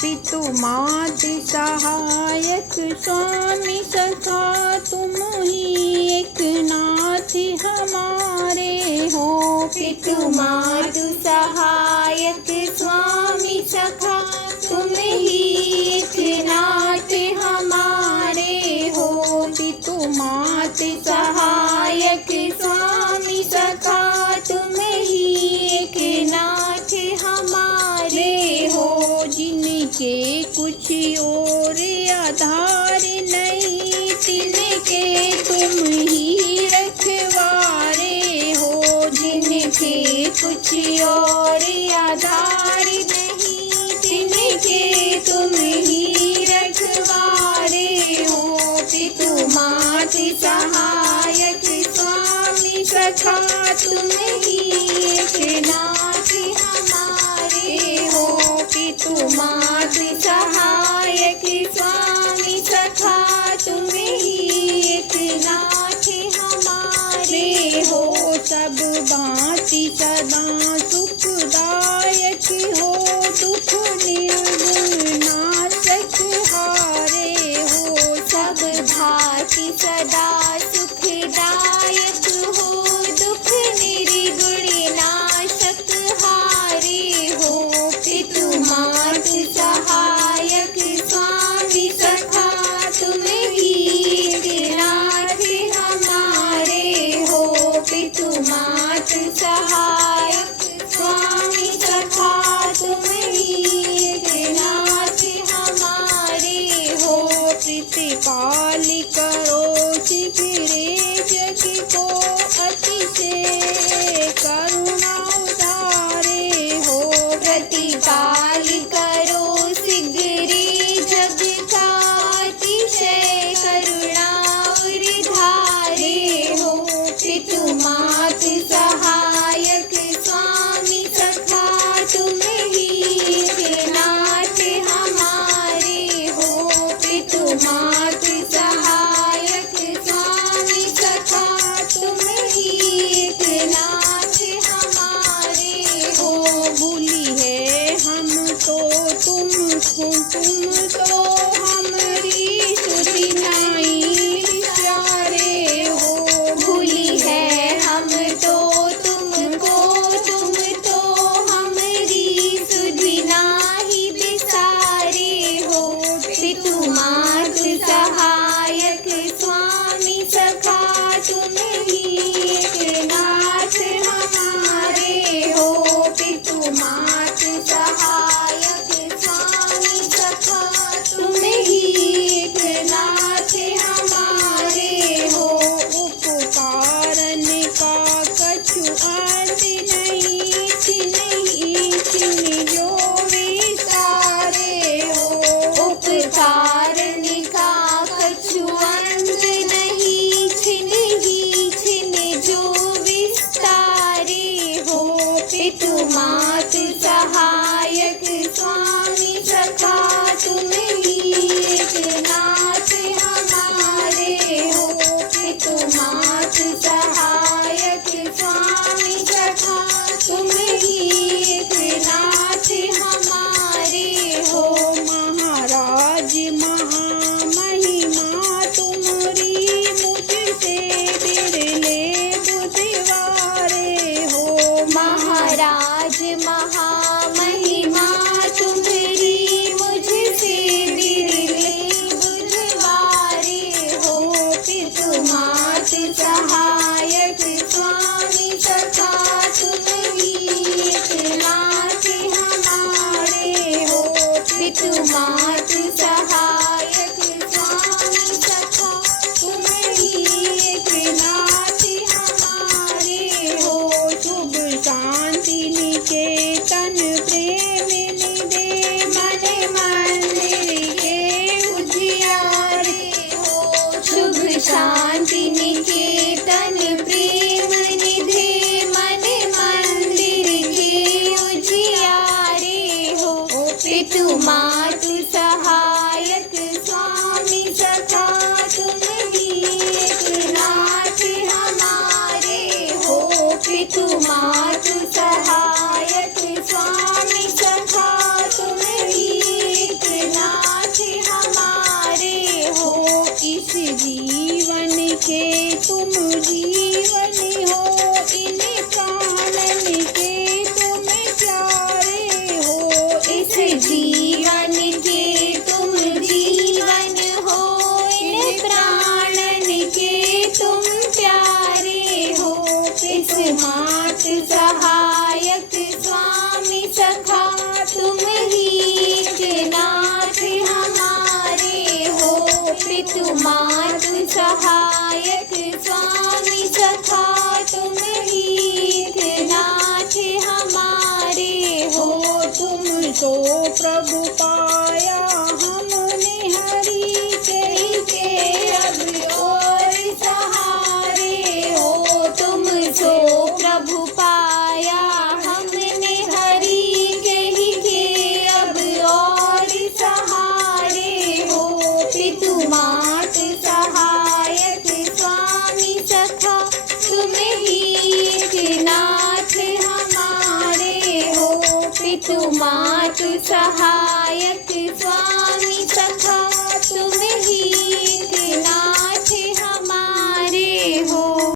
पितु मात सहायक स्वामी सखा तुम ही एक नाथ हमारे हो। पितु मातु सहायक स्वामी सखा तुम ही एक नाथ हमारे हो। पितु मात सहायक स्वामी सखा तुम ही एक नाथ हमारे हो। जिनके कुछ और आधार नहीं तिनके तुम ही रखवारे हो। जिनके कुछ और आधार नहीं तिनके तुम ही रखवारे हो। पितु मात सहायक स्वामी सखा तुम ही एक नाथ हमारे हो। पितु मात सहायक स्वामी सखा तुम ही एक नाथ हमारे हो। सब भांति सदा सुखदायक हो दुख निर्गुण नाशक हारे हो। सब भांति सदा सुखदायक हो दुख निर्गुण नाशक हारे हो। पितु मात सहायक स्वामी सखा तुम ही एक नाथ हमारे हो। पितु मात सहायक स्वामी सखा तुम ही एक नाथ हमारे हो। प्रतिपाल करो शिविरे जग को अतिशय करुणा उदारे हो। प्रतिपाल करो शीघ्रे जग का अतिशय करुणा उधारे हो। पितु मात सहायक स्वामी सखा तुम ही एक नाथ हमारे हो। पितु मात सहायक स्वामी सखा तुम ही एक नाथ हमारे हो। भूली है हम तो तुम तो हमारी सुधि नहीं विचारे हो। भूली है हम तो तुमको तुम तो हमारी सुधि नाही बिसारे हो। पितु मात सहायक स्वामी सखा तुम ही एक नाथ हमारे हो। पितु मात सहायक स्वामी सखा तुम ही एक नाथ हमारे हो। उपकारन का कछु अंत नहीं छिन जो विसारे हो। उपकारन का कछु अंत नहीं छिन जो विस्तारे हो। पितु मात सहायक स्वामी सखा तुम ही एक नाथ हमारे हो। पितु मात सहायक स्वामी सखा तुम ही एक नाथ हमारे हो। महाराज महामहिमा तुम्हारी मुझसे बिरले बुधिवारे हो। महाराज सखा तुम ही एक नाथ हमारे हो। पितु मातु सहायक स्वामी सखा तुम ही एक नाथ हमारे हो। तुमको प्रभु पाया हमने हरि के अब और सहारे हो। तुमको प्रभु पाया हमने हरि के अब और सहारे हो। पितु मात सहायक स्वामी सखा तुम ही एक नाथ हमारे हो। पितु मात सहायक